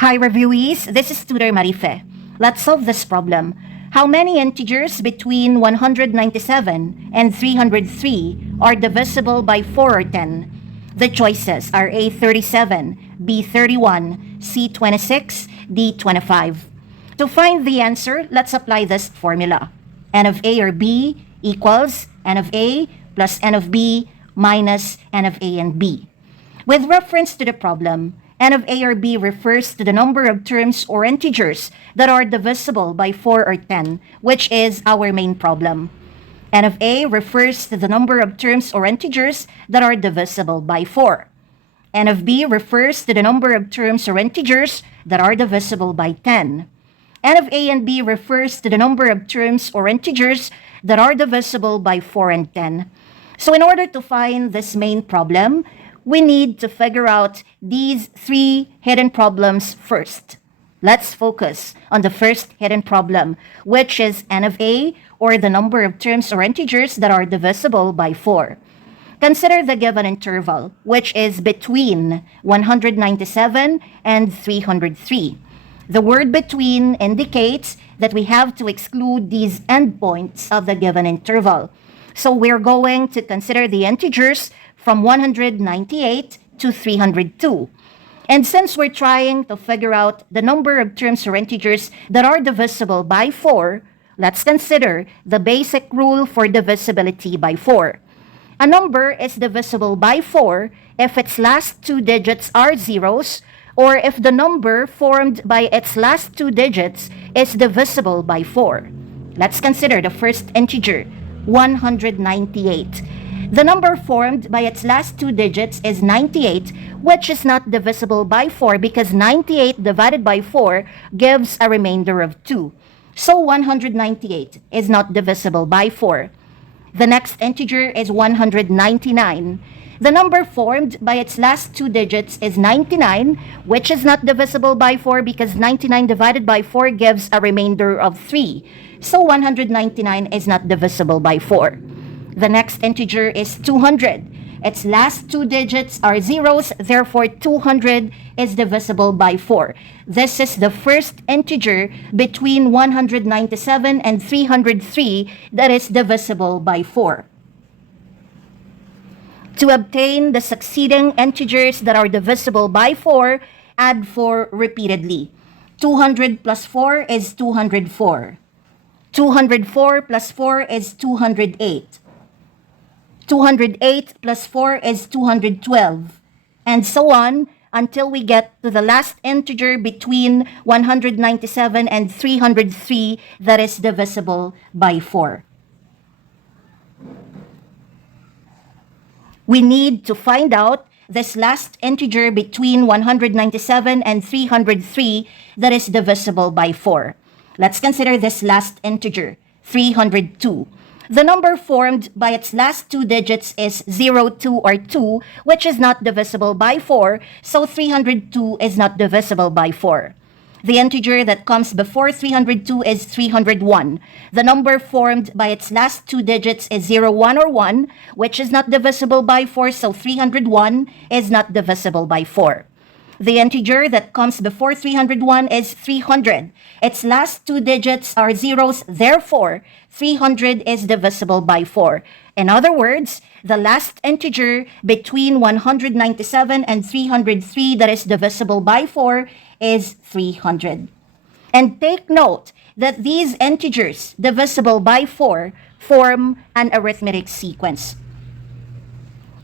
Hi reviewees, this is Tutor Marife. Let's solve this problem. How many integers between 197 and 303 are divisible by 4 or 10? The choices are A 37, B 31, C 26, D 25. To find the answer, let's apply this formula. N of A or B equals N of A plus N of B minus N of A and B. With reference to the problem, N of A or B refers to the number of terms or integers that are divisible by 4 or 10, which is our main problem. N of A refers to the number of terms or integers that are divisible by 4. N of B refers to the number of terms or integers that are divisible by 10. N of A and B refers to the number of terms or integers that are divisible by 4 and 10. So in order to find this main problem, we need to figure out these 3 hidden problems first. Let's focus on the first hidden problem, which is N of A, or the number of terms or integers that are divisible by 4. Consider the given interval, which is between 197 and 303. The word between indicates that we have to exclude these endpoints of the given interval. So we're going to consider the integers from 198 to 302. And since we're trying to figure out the number of terms or integers that are divisible by 4, let's consider the basic rule for divisibility by 4. A number is divisible by 4 if its last 2 digits are zeros, or if the number formed by its last 2 digits is divisible by 4. Let's consider the first integer, 198. The number formed by its last 2 digits is 98, which is not divisible by 4 because 98 divided by 4 gives a remainder of 2. So 198 is not divisible by 4. The next integer is 199. The number formed by its last 2 digits is 99, which is not divisible by 4 because 99 divided by 4 gives a remainder of 3. So 199 is not divisible by 4. The next integer is 200. Its last 2 digits are zeros, therefore 200 is divisible by 4. This is the first integer between 197 and 303 that is divisible by 4. To obtain the succeeding integers that are divisible by 4, add 4 repeatedly. 200 plus 4 is 204. 204 plus 4 is 208. 208 plus 4 is 212, and so on until we get to the last integer between 197 and 303 that is divisible by 4. We need to find out this last integer between 197 and 303 that is divisible by 4. Let's consider this last integer, 302. The number formed by its last 2 digits is 0, 2, or 2, which is not divisible by 4, so 302 is not divisible by 4. The integer that comes before 302 is 301. The number formed by its last 2 digits is 0, 1, or 1, which is not divisible by 4, so 301 is not divisible by 4. The integer that comes before 301 is 300. Its last 2 digits are zeros, therefore 300 is divisible by 4. In other words, the last integer between 197 and 303 that is divisible by 4 is 300. And take note that these integers divisible by 4 form an arithmetic sequence.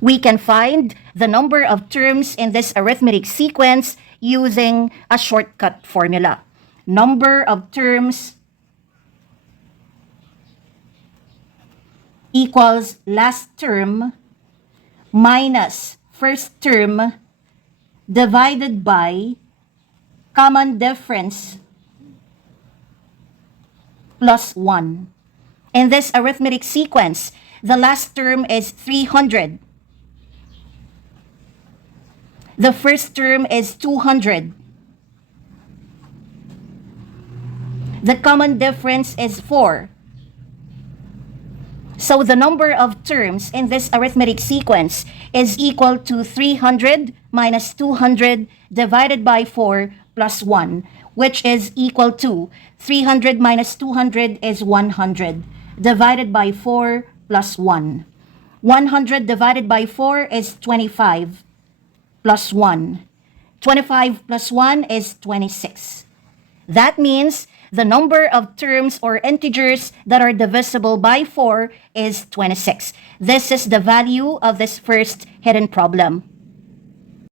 We can find the number of terms in this arithmetic sequence using a shortcut formula. Number of terms equals last term minus first term divided by common difference plus 1. In this arithmetic sequence, the last term is 300. The first term is 200. The common difference is 4. So the number of terms in this arithmetic sequence is equal to 300 minus 200 divided by 4 plus 1, which is equal to 300 minus 200 is 100, divided by 4 plus 1. 100 divided by 4 is 25 plus 1. 25 plus 1 is 26. That means the number of terms or integers that are divisible by 4 is 26. This is the value of this first hidden problem.